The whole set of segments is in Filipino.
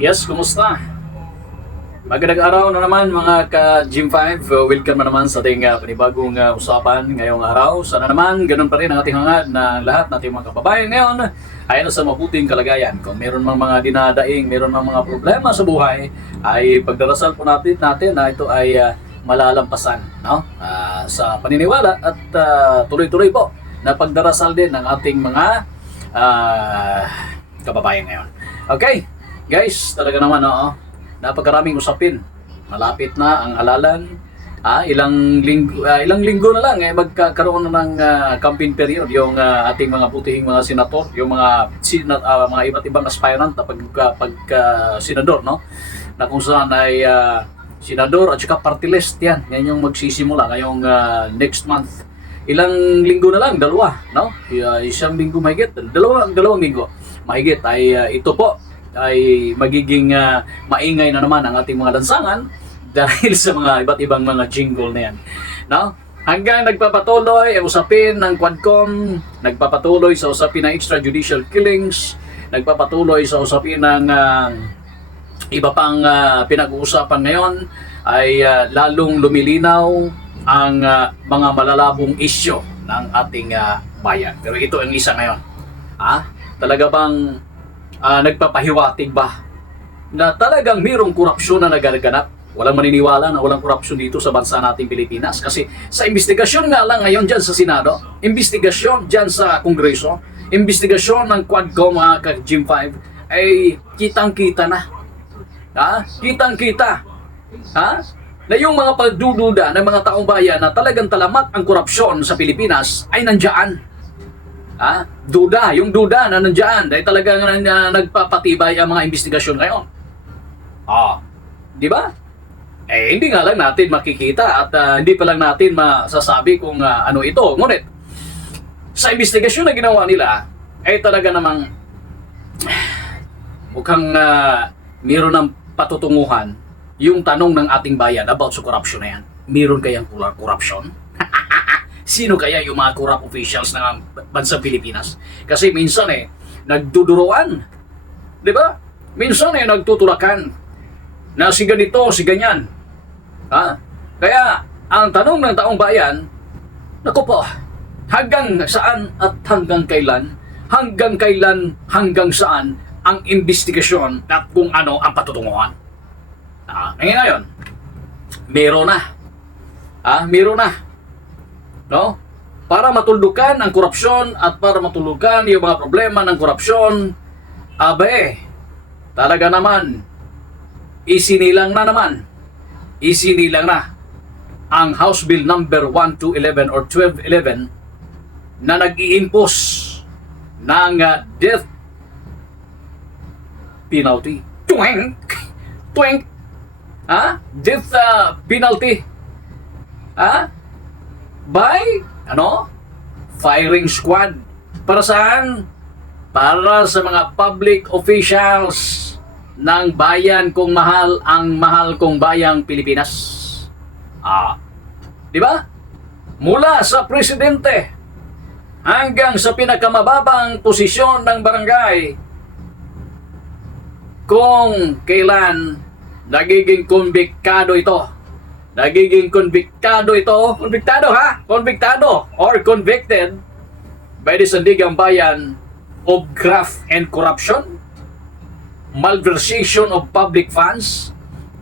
Yes, kumusta? Magandang araw na naman mga ka-Gym 5. Welcome na naman sa ating panibagong usapan ngayong araw. Sana naman ganun pa rin ang ating hangad na lahat nating mga kababayan ngayon ay nasa mabuting kalagayan. Kung meron mang mga dinadaing, meron mang mga problema sa buhay, ay pagdarasal po natin na ito ay malalampasan, no? Sa paniniwala at tuloy-tuloy po na pagdarasal din ng ating mga kababayan ngayon. Okay, guys, talaga naman, napakaraming usapin. Malapit na ang halalan. Ilang linggo na lang magkakaroon na ng campaign period yung ating mga butihing mga senator, yung mga mga iba't ibang aspirant na senador, no? Na kung saan ay senador at saka party list yan. Yan yung magsisimula ngayong next month. Ilang linggo na lang, dalawa, no? Isang linggo mahigit, dalawang linggo mahigit ay ito po ay magiging maingay na naman ang ating mga lansangan dahil sa mga iba't ibang mga jingle na yan. No? Hanggang nagpapatuloy ang usapin ng Quadcom, nagpapatuloy sa usapin ng extrajudicial killings, nagpapatuloy sa usapin ng iba pang pinag-uusapan ngayon, ay lalong lumilinaw ang mga malalabong isyo ng ating bayan. Pero ito ang isa ngayon. Talaga bang nagpapahiwatig ba na talagang mayroong korupsyon na nagaganap? Walang maniniwala na walang korupsyon dito sa bansa nating Pilipinas. Kasi sa investigasyon nga lang ngayon dyan sa Senado, investigasyon dyan sa Kongreso, investigasyon ng Quadcom, mga ka-Gym 5, ay kitang-kita na. Kitang-kita. Na yung mga pagdududa ng mga taong bayan na talagang talamak ang korupsyon sa Pilipinas ay nandiyan. Yung duda na nandiyan dahil talagang nagpapatibay ang mga investigasyon ngayon. Di ba? Hindi nga lang natin makikita at hindi pa lang natin masasabi kung ano ito. Ngunit, sa investigasyon na ginawa nila, ay talaga namang mukhang meron ng patutunguhan yung tanong ng ating bayan about sa corruption na yan. Meron kayang corruption? Sino kaya yung mga corrupt officials ng bansang Pilipinas? Kasi minsan nagduduruan. Di ba? Minsan nagtutulakan na si ganito, si ganyan. Kaya, ang tanong ng taong bayan, naku po, hanggang saan at hanggang kailan? Hanggang kailan, hanggang saan ang investigasyon at kung ano ang patutunguhan? Ngayon, meron na. Meron na. No? Para matuldukan ang korupsyon at para matuldukan yung mga problema ng korupsyon, talaga naman, isinilang na ang House Bill number 1211 or 1211 na nag-i-impose ng death penalty. Death penalty. By firing squad. Para saan? Para sa mga public officials ng bayan kong mahal, ang mahal kong bayang Pilipinas. Di ba? Mula sa presidente hanggang sa pinakamababang posisyon ng barangay, kung kailan nagiging konbiktado ito. Konbiktado or convicted by the Sandigang Bayan of graft and corruption, malversation of public funds,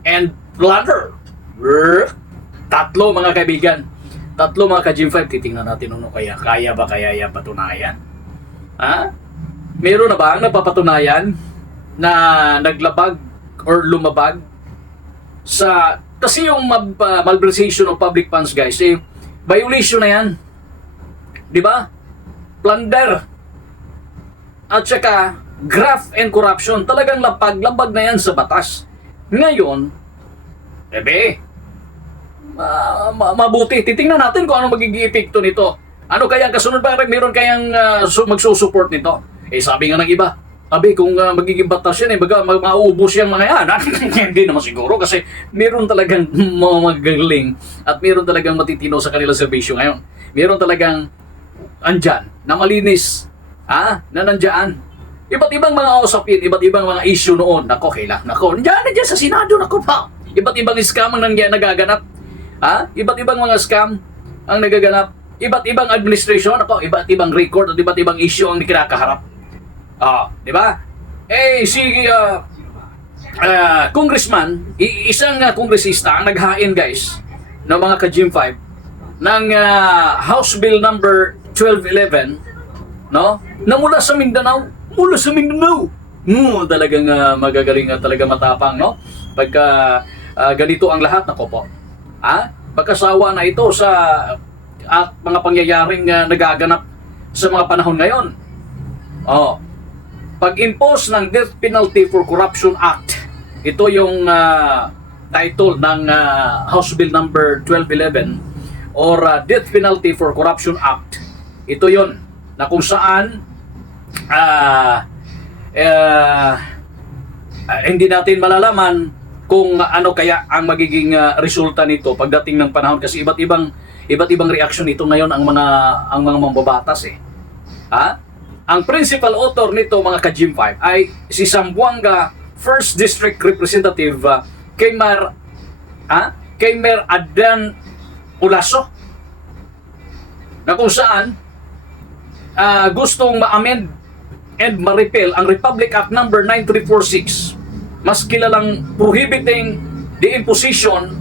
and plunder. Tatlo mga kaibigan. Tatlo mga ka-Gym 5. Titingnan natin kaya ba yung patunayan? Meron na ba ang napapatunayan na naglabag or lumabag sa... Kasi yung malversation of public funds, guys, violation na yan. Di ba? Plunder. At saka, graft and corruption. Talagang labag na yan sa batas. Ngayon, mabuti. Titingnan natin kung ano magiging epekto nito. Ano kaya kasunod ba? Meron kayang magsusupport nito? Sabi nga ng iba, kung magiging batas yan, mauubos yan mga yan. Hindi naman siguro kasi meron talagang magagaling at meron talagang matitino sa kanilang serbisyo ngayon. Meron talagang andyan na malinis, na nandyan Iba't ibang mga usapin, iba't ibang mga issue noon. Nako, kailan? Nako, nandiyan sa Senado, nako pa. Iba't ibang scam ang nagaganap. Ha? Iba't ibang mga scam ang nagaganap. Iba't ibang administration, nako, iba't ibang record, at iba't ibang issue ang kinakaharap. Di ba? Si congressman, isang kongresista ang naghain, guys, ng mga ka-Gym 5 ng House Bill number 1211, no? Na mula sa Mindanao. Talagang magagaling talaga matapang, no? Pagka ganito ang lahat, nako po. Pagkasawa na ito sa at mga pangyayaring nagaganap sa mga panahon ngayon. Pag-impose ng Death Penalty for Corruption Act. Ito yung title ng House Bill number 1211 or Death Penalty for Corruption Act. Ito yon na kung saan hindi natin malalaman kung ano kaya ang magiging resulta nito pagdating ng panahon, kasi iba't ibang reaksyon nito ngayon ang mga mambabatas Ang principal author nito, mga ka-Gym 5, ay si Zamboanga 1st District Representative Kaymer Adan Ulaso, na kung saan gustong ma-amend and ma-repeal ang Republic Act number 9346, mas kilalang prohibiting the imposition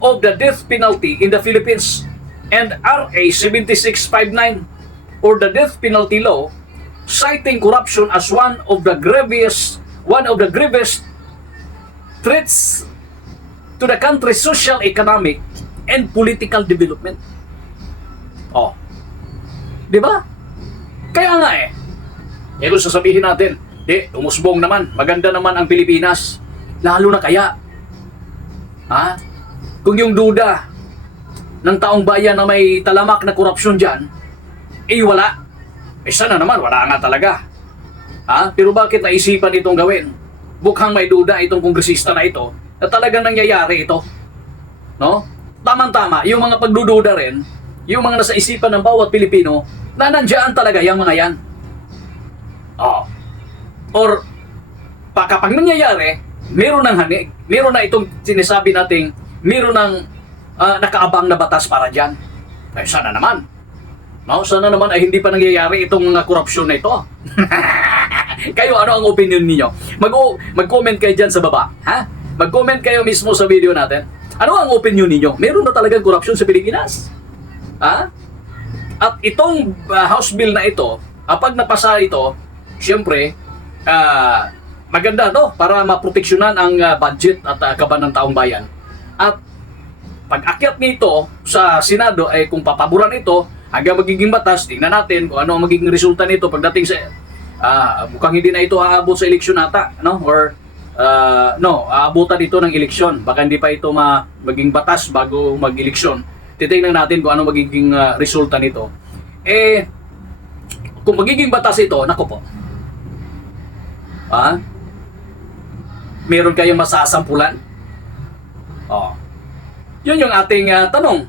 of the death penalty in the Philippines, and RA 7659 or the death penalty law, citing corruption as one of the grievous threats to the country's social, economic, and political development. Di ba? Kaya nga kung sasabihin natin, umusbong naman, maganda naman ang Pilipinas. Lalo na kaya, kung yung duda ng taong bayan na may talamak na korupsyon dyan, wala. Sana naman, wala nga talaga. Pero bakit naisipan itong gawin? Bukhang may duda itong kongresista na ito na talagang nangyayari ito. No? Tama-tama, yung mga pagdududa rin, yung mga nasa isipan ng bawat Pilipino, na nandiyan talaga yung mga yan. Or kapag nangyayari, meron ng hanig, meron na itong sinasabi nating, meron ng nakaabang na batas para dyan. Sana naman. No? Sana naman ay hindi pa nangyayari itong korupsyon na ito. Kayo, ano ang opinion niyo? Mag-comment kayo dyan sa baba. Mag-comment kayo mismo sa video natin. Ano ang opinion niyo? Meron na talagang korupsyon sa Pilipinas? At itong House Bill na ito, kapag napasa ito, siyempre, maganda para maproteksyonan ang budget at kaban ng taong bayan. At pag-akyat nito sa Senado ay kung papaboran ito hanggang magiging batas, tingnan natin kung ano ang magiging resulta nito pagdating sa mukhang hindi na ito aabot sa eleksyon ata, no? Or aabutan dito ng eleksyon. Baka hindi pa ito maging batas bago mag-eleksyon. Titingnan natin kung ano magiging resulta nito. Kung magiging batas ito, nako po. Meron kayong masasampulan? Yun yung ating tanong.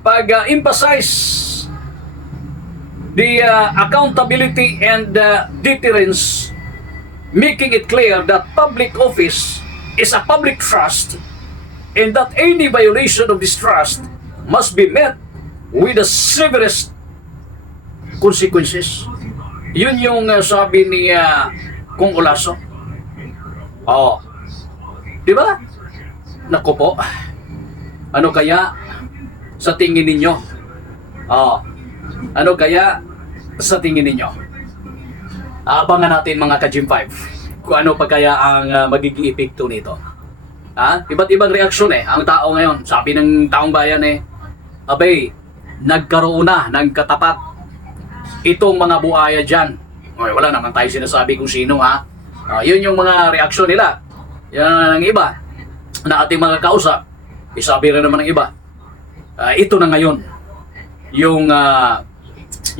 Pag-emphasize the accountability and deterrence, making it clear that public office is a public trust and that any violation of this trust must be met with the severest consequences. Yun yung sabi ni Kong Ulaso. Di ba? Naku po. Ano kaya sa tingin ninyo? Ano kaya sa tingin ninyo? Abangan natin, mga ka-Gym 5, kung ano pa kaya ang magiging epekto nito. Iba't ibang reaksyon ang tao ngayon. Sabi ng taong bayan abay, nagkaroon na ng katapat itong mga buhaya dyan. Wala naman tayo sinasabi kung sino yun yung mga reaksyon nila. Yan ang iba na ating mga kausap. Isabi rin naman ng iba, ito na ngayon yung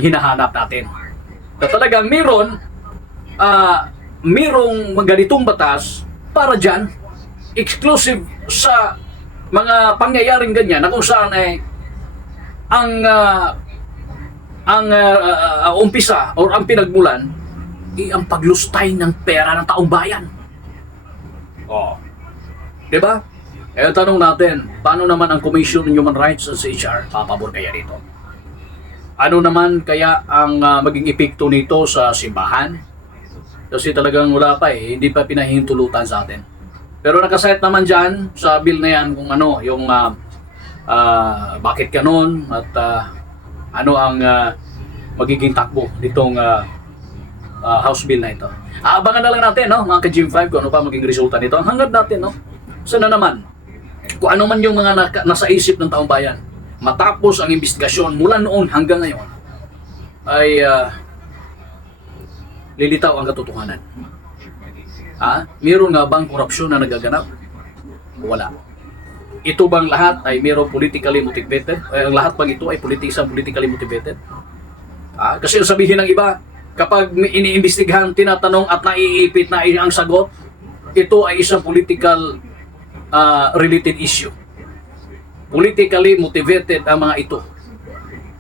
hinahanap natin. Na talagang merong ganitong batas para dyan, exclusive sa mga pangyayaring ganyan na kung saan ang ang umpisa or ang pinagmulan ang paglustay ng pera ng taong bayan. Oh. 'Di ba? Eh tanong natin, paano naman ang Commission on Human Rights sa HR? Papabor kaya dito? Ano naman kaya ang maging epekto nito sa simbahan? Kasi talagang wala pa hindi pa pinahihintulutan sa atin. Pero nakaset naman dyan sa bill na yan kung ano, yung bakit ganon at ano ang magiging takbo nitong House Bill na ito. Aabangan na lang natin, no, mga ka-Gym 5, kung ano pa maging resulta nito. Ang hangad natin, no, sana naman, kung ano man yung mga nasa isip ng taong bayan, matapos ang investigasyon mula noon hanggang ngayon, ay lilitaw ang katotohanan. Meron nga bang korupsyon na nagaganap? Wala. Ito bang lahat ay meron politically motivated? Ang lahat bang ito ay politically motivated? Kasi sabihin ng iba, kapag iniimbestigahan, tinatanong at naiipit na ang sagot, ito ay isang political related issue. Politically motivated ang mga ito.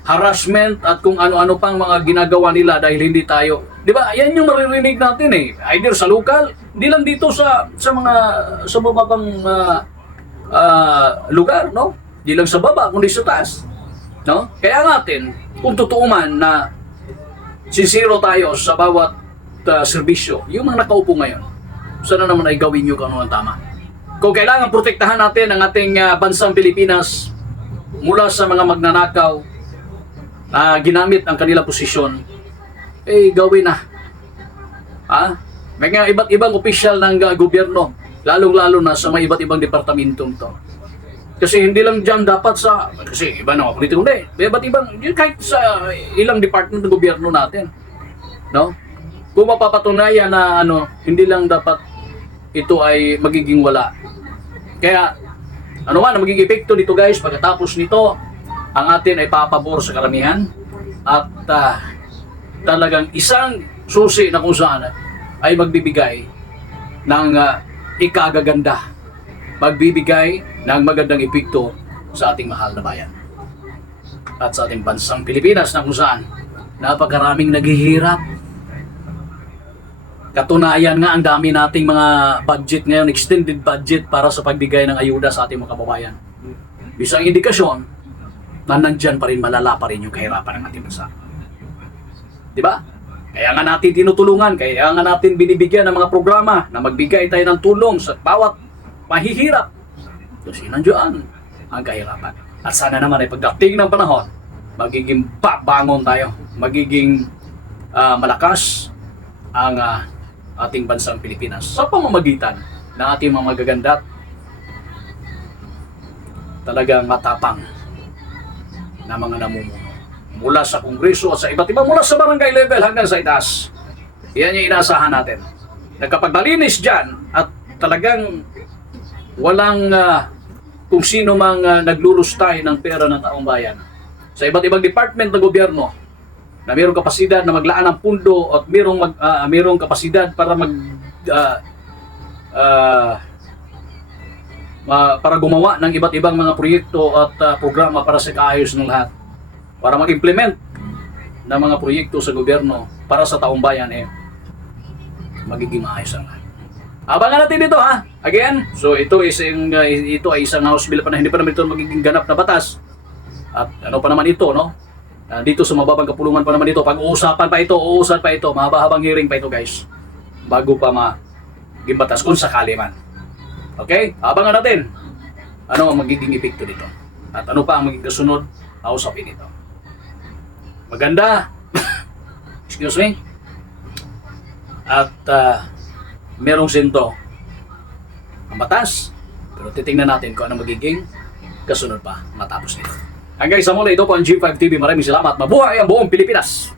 Harassment at kung ano-ano pang mga ginagawa nila dahil hindi tayo. 'Di ba? Yan yung maririnig natin Either sa lokal, hindi lang dito sa bababang lugar, no? Hindi lang sa baba kundi sa taas. No? Kaya natin kung totoo man na sincero tayo sa bawat serbisyo, yung mga nakaupo ngayon, sana naman ay gawin nyo kung ano ang tama. Kung kailangan protektahan natin ang ating bansang Pilipinas mula sa mga magnanakaw na ginamit ang kanilang posisyon, gawin na. May nga iba't ibang opisyal ng gobyerno, lalong-lalo na sa mga iba't ibang departamentong to. Kasi hindi lang dyan dapat kasi iba na politiko hindi. Iba't ibang, kahit sa ilang department ng gobyerno natin. No? Kung mapapatunayan na hindi lang dapat ito ay magiging wala. Kaya, ano man ang magiging epekto nito guys, pagkatapos nito, ang atin ay papabor sa karamihan at talagang isang susi na kung saan ay magbibigay ng ikagaganda, magbibigay ng magandang epekto sa ating mahal na bayan at sa ating bansang Pilipinas na kung saan napakaraming naghihirap. Katunayan nga ang dami nating mga budget ngayon, extended budget para sa pagbigay ng ayuda sa ating mga kababayan. Isang indikasyon na nandyan pa rin, malala pa rin yung kahirapan ng ating bansa. Diba? Kaya nga natin tinutulungan, kaya nga natin binibigyan ng mga programa na magbigay tayo ng tulong sa bawat mahihirap. Kasi nandiyan ang kahirapan. At sana naman ay pagdating ng panahon, magiging babangon tayo, magiging malakas ang ating bansang Pilipinas sa pamamagitan ng ating mga magaganda't talagang matapang na mga namumuno mula sa Kongreso at sa iba't ibang mula sa barangay level hanggang sa itaas. Yan yung inaasahan natin. Na kapag malinis dyan at talagang walang kung sino mang naglulustay ng pera ng taong bayan sa iba't ibang department ng gobyerno na mayroong kapasidad na maglaan ng pundo at mayroong kapasidad para para gumawa ng iba't ibang mga proyekto at programa para sa kaayos ng lahat, para mag-implement ng mga proyekto sa gobyerno para sa taong bayan magiging maayos ang lahat. Abangan natin dito again. So ito ay isang House Bill pa na hindi pa naman ito magiging ganap na batas. At ano pa naman ito, no? Dito sa mababang kapulungan pa naman ito. Pag-uusapan pa ito, mahaba-habang hearing pa ito guys. Bago pa maging batas kung sakali man. Okay? Abangan natin ano ang magiging epekto dito. At ano pa ang magiging kasunod na usapin ito. Maganda. Excuse me. At merong sento ang batas. Pero titingnan natin kung ano magiging kasunod pa matapos nito. Hanggang sa muli, ito po ang G5 TV. Maraming salamat. Mabuhay ang buong Pilipinas!